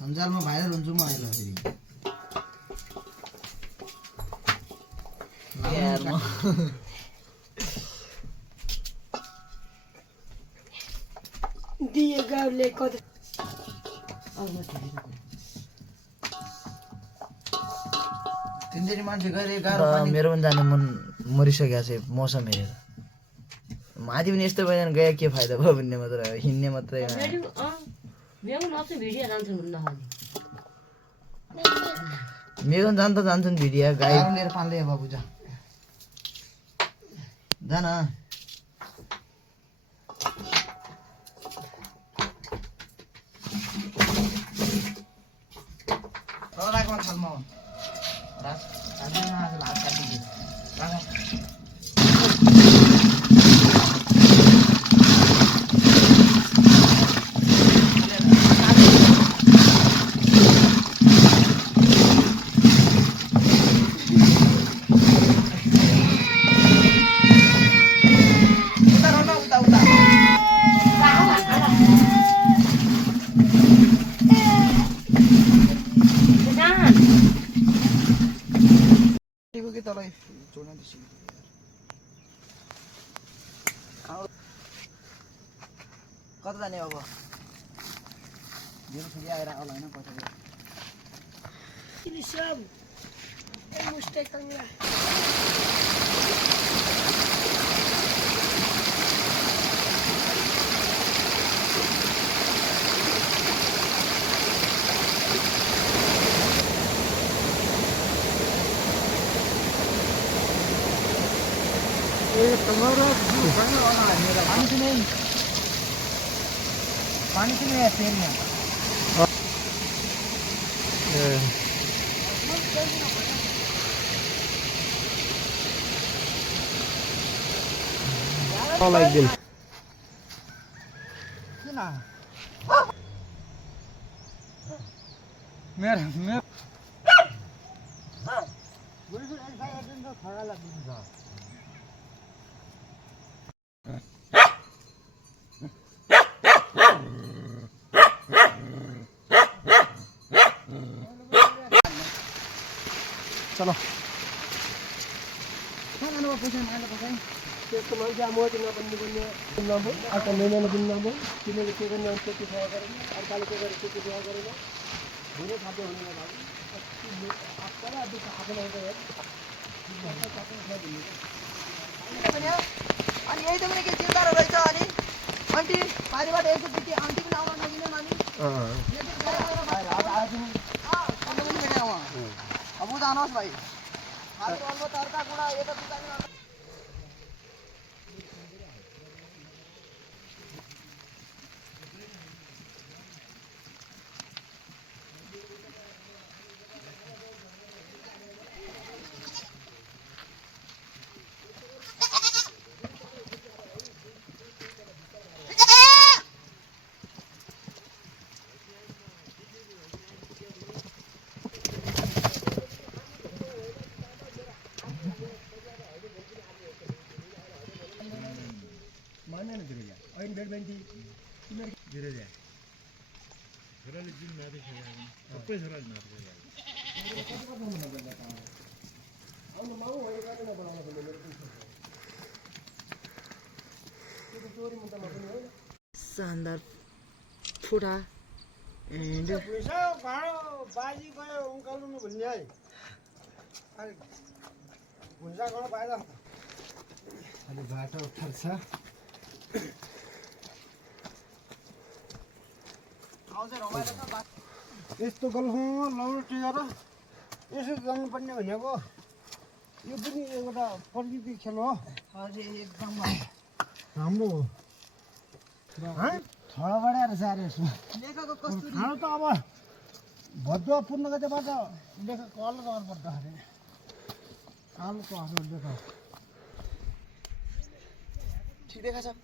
सञ्जालमा भाइरल हुन्छु म अहिले फेरि यार म दिए गाउँले कति तिनजना मान्छे गरे गाह्रो मेरो पनि जाने मन मरिसकेको छ मौसम हेरेर माथि पनि यस्तो भएन गए के फाइदा भयो भन्ने मात्र हिँड्ने मात्रै मेरो जान्छन् भिडियो गाई लिएर पाल्दै बाबु जा न राख्न छलमा राख हात काटिदियो राख कता जाने अब मेरो फेरि आएर होला होइन कता सब मुस्टे कंगला पानी किन है तेल में like this किन मेरो खडा लाग्छ चलो पैसा माग्नु पर्छ त्यसको मान्छे मोती नबन्नु पर्ने नभए अर्को महिनामा दिनु नभए तिमीले के गर्ने त्यति सेवा गरेन अर्काले के गरे त्यति सेवा गरेन हुने खाद्य हुने अनि यही त पनि के चिन्ताहरू रहेछ अनि आन्टी पारिबाट एकचोटि आन्टी पनि आउन नदिने मानि अब जानुहोस् भाइ अर्का कुरा यता शानदार फुटा एन्ड बाजी गयो उकाल्नु भन्ने है भुइँचा गर्नु पाएन अलि बाटो अप्ठ्यारो छ यस्तो गल्फमा लाउनु टिकेर यसो जानुपर्ने भनेको यो पनि एउटा प्रकृति खेल हो एकदम राम्रो हो ठडा बढाएर सार यसमा खानु त अब भद्र पूर्ण गतेबाट लेखा कल गर्नुपर्छ अरे कालोको हाँसो देखा ठिक देखा छ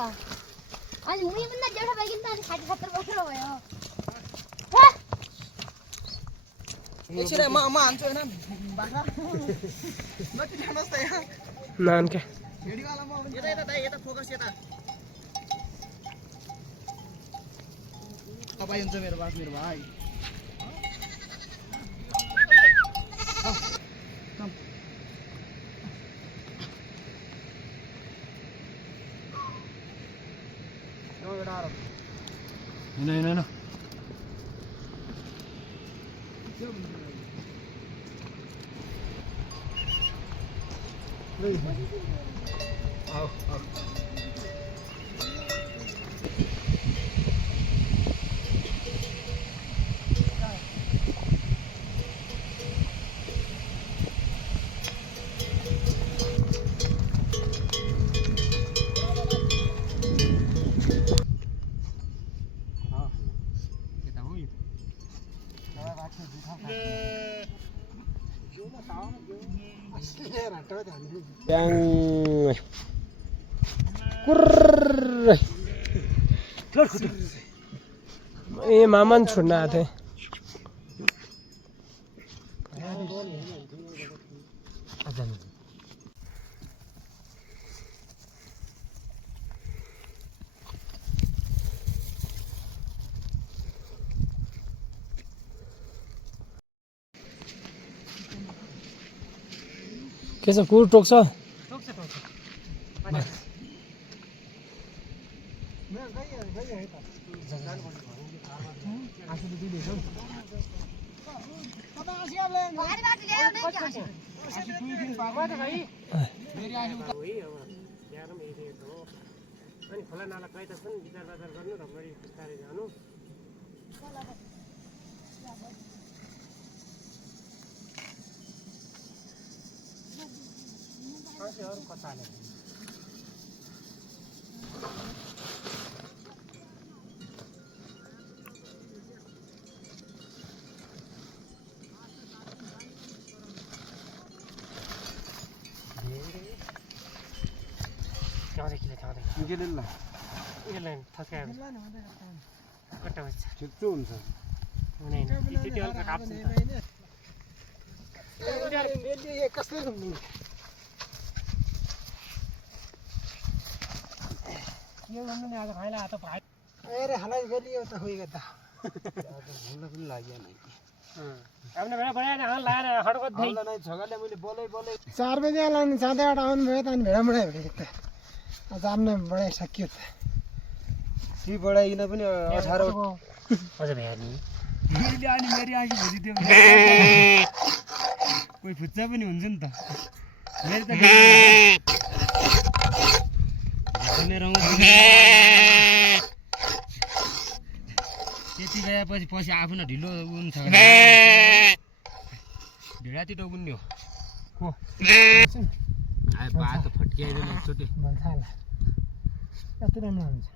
아니 우리 맨날 1500인데 자기 갖다 먹으러워요. एकछिन म हान्छु होइन बाख्रा नटिरानुहोस् त यहाँ नान क्या भिडियोवालामा यता यता दाइ यता फोकस यता तपाईँ हुन्छ मेरो बात मेरो भाइ होइन ए मामा नि छोड्न आएको थिएँ के छ कुर टोक्छ अनि खोला नाला कहीँ छन् विचार बाजार गर्नु राम्ररी बिस्तारै जानु अरू कताले अरे हालात गलियो त खोइ गर्दा भुल्न पनि लागेन हामीले भेडा बढाएर हाल लाएर हडकत भई नै झगडले मैले बोलै 4 बजे लाने जाँदैबाट आउनु भयो त अनि भेडा बढाइ भेटेको त जाम्ने बढाइ सकियो त ती बढाइकिन पनि 18 अझ भ्यानी मैले अनि मेरी आँखी भुजिदियो कोही फुच्चा पनि हुन्छ नि त मेरो त त्यति गएपछि पछि आफू न ढिलो हुन्छ ढिला तिटो उन्ने हो को बाटो फट्किआइदिएन एकचोटि कति राम्रो हुन्छ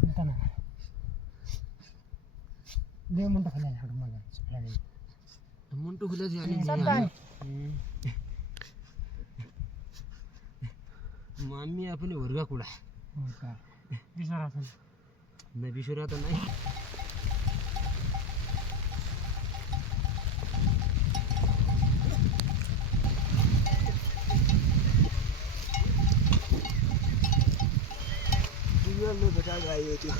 चिन्ता नगर देव मुन्टो खोले मजा आउँछ मुन्टो खुले थियो अनि मम्मी पनि हुर्का कुरा बिसरा छन् न बिसरा त नै दिवालले बचा गयो त्यो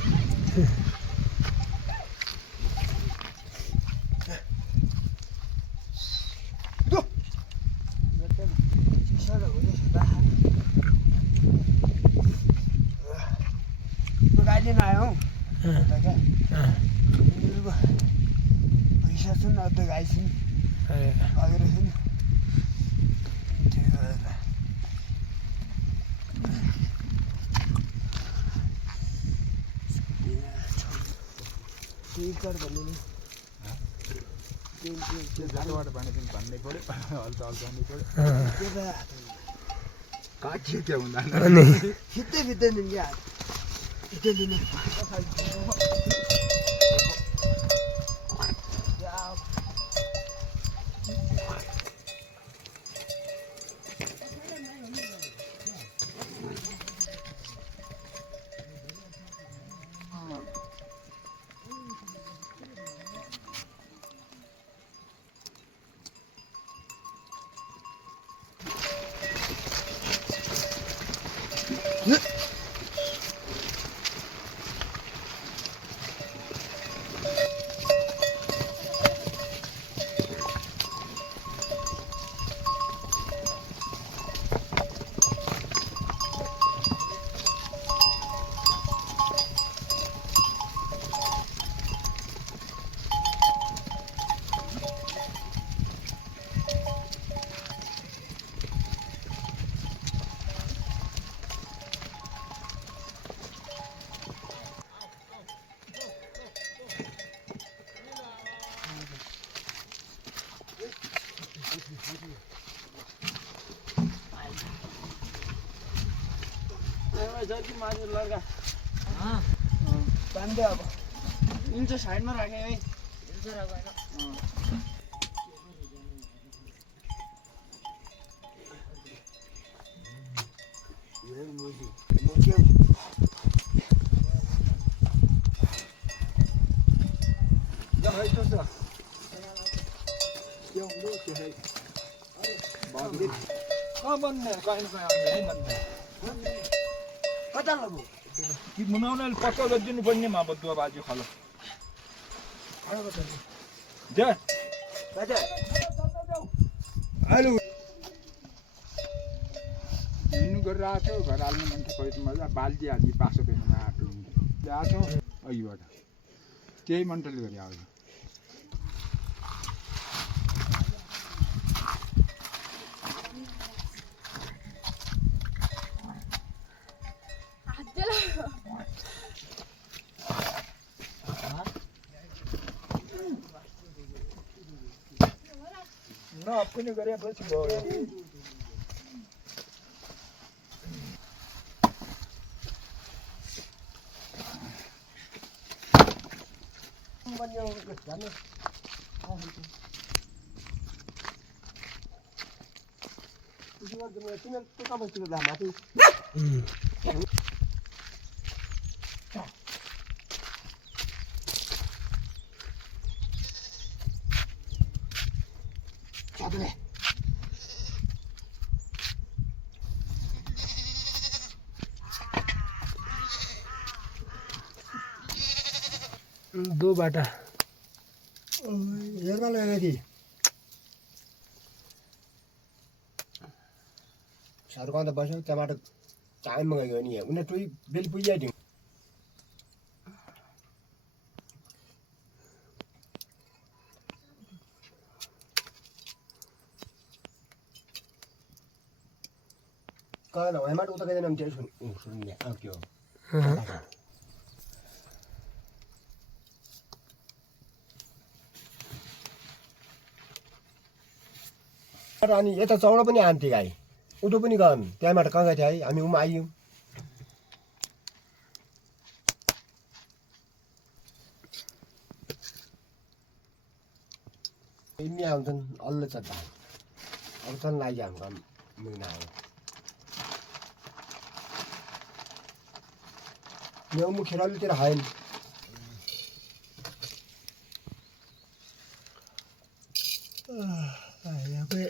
गाइदिन आयो पैसा छन् अझ गाई छन् अगेर छन् त्यही कर भन्नु नि जालबाट पानी पनि भन्नै पऱ्यो हल्का हल्का भन्नै पऱ्यो काटियो क्या हुँदा खिच्दै खिच्दै नि क्या बाँध्यो अब यिन चाहिँ साइडमा राखेँ है कता लग्यो कि मुनाउन पक्का गरिदिनु पर्ने मा बदुवा बाजी खलो जा बाजा हेलो हिँड्नु गरिरहेको थियो घर हाल्नु मान्छे कोही त मजा बाल्टी हाल्ने पासो बेनमा आएको ल्याएको अघिबाट त्यही मन्टले गरी आउँछ न पनि गरेपछि भयो दो बाटा हेर्दा लगेको थिएँ साह्रो अन्त बस्यो त्यहाँबाट टाइम गयो नि उनीहरू टुई बेली पुगिहाल्यो कहाँ भएबाट उता गइदिन त्यो सुन्ने के हो अनि यता चौडा पनि आन्थे गाई उठो पनि गयौँ त्यहाँबाट कहाँ गएको थियो है हामी उमा आइयौँ यिनी आउँछन् अल्ल चट्टा अब चल्न लाग्यो हाम्रो काम महिना आयो यो मुख खेरालीतिर खाएन यहाँ पे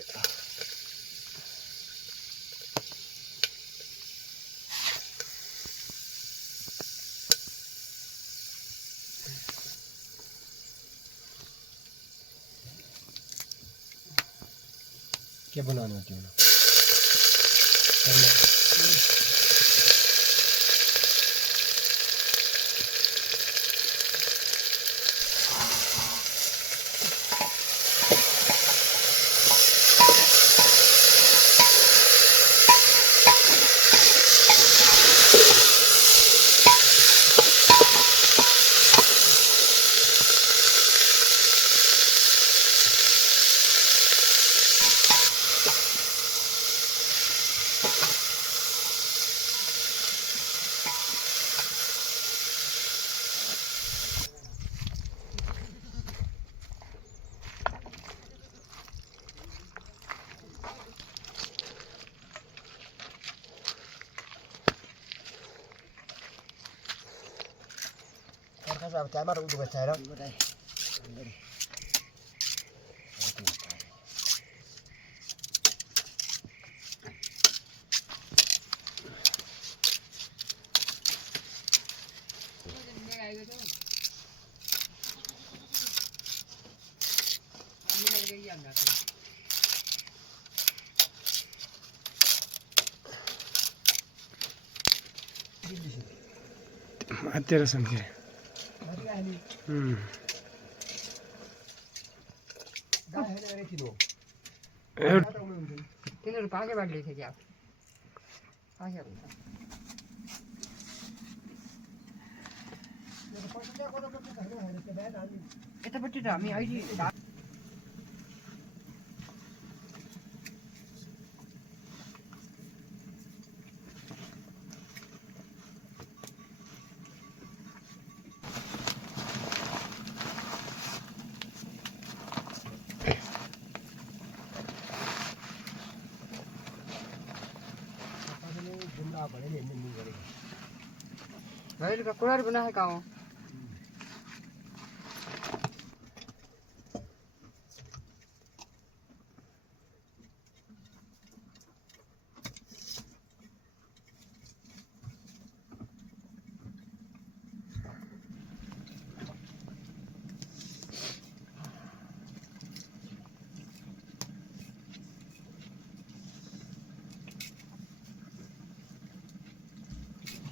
क्या बनाना होती है अब त्यहाँबाट उठ्नु गएको छैन तेरो संख्या तिनीहरू पाकेबाट ल्याएको क्या पाके हुन्छ यतापट्टि त हामी अहिले भाई का कुरार बना है काओ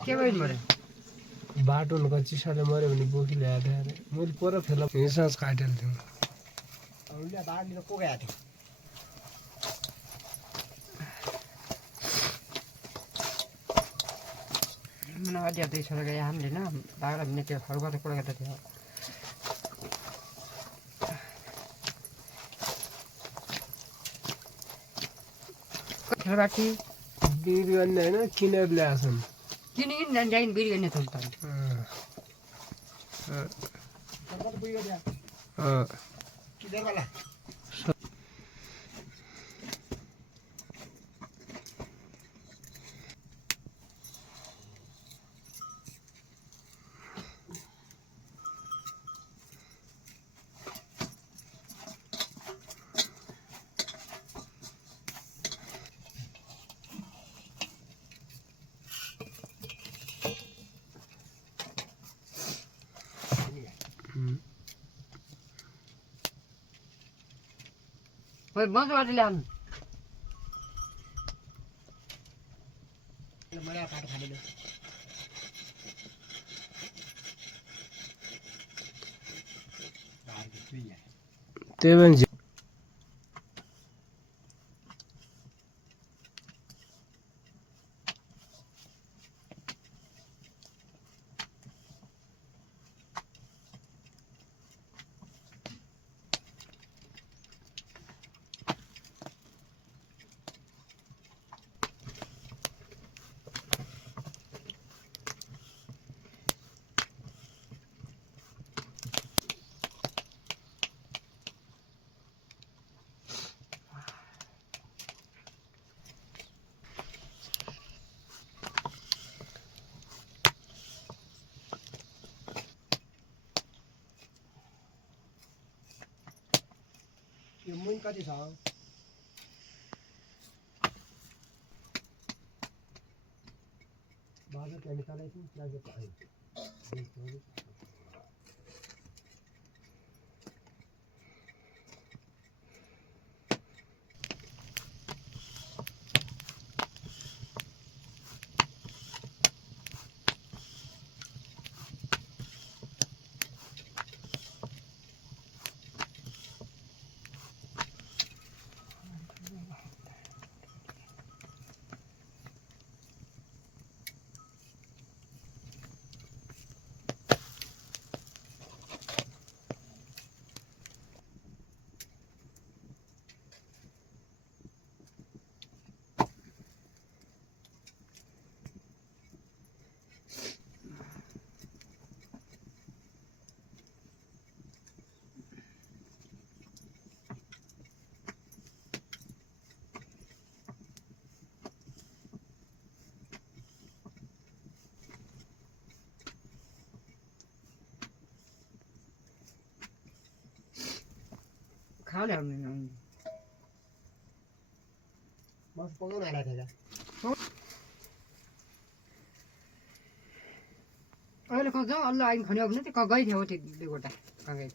के भाई मरे बाटो चिसाले मऱ्यो भने बोकी ल्याएको थिएँ अरे मैले पर फेला हिँड्छ काटेर थियौँ बाटो को गएको थियो मैंने आज याद इस गया हमले ना बागला हमने के हरवा तो पड़ गया था घर बाटी बिरुवा हैन किनेर ल्याछन् किन किन जाइन बिरगने त किनेर वाला ओए बंद कर ले हम मर्या काट खाले त्यही पनि यो मुन कति छ बाजा त्यहाँ निकालेको थियौँ प्याज पायो खा ले हमने बस पकाउन आला थिएँ अहिले कहाँ जाऊ अल्ल आइन खन्यो भने त्यो गइ थियो त्यो दुईवटा कगै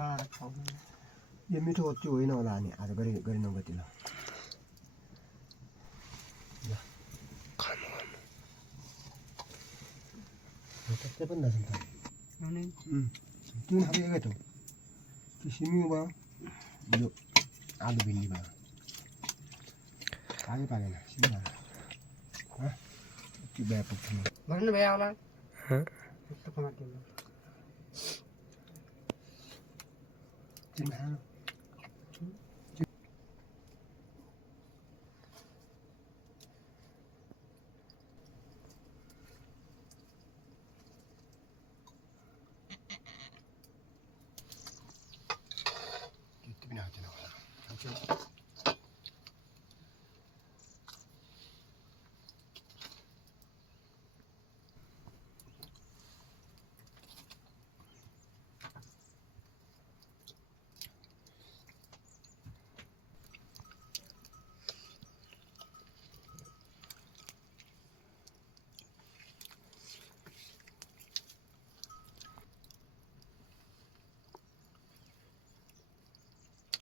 बाँडेर खाउँ यो मिठो त्यो होइन होला अनि आज गरी नगतिलो त्यस्तै पनि रहेछ त तिन खालको एकै त हो त्यो सिमी भयो यो आलु भिन्डी भयो पाकेन सिमी भयो त्यो बिहा पुग्छ भन्नु भयो होला त्यस्तो कमा तिन खानु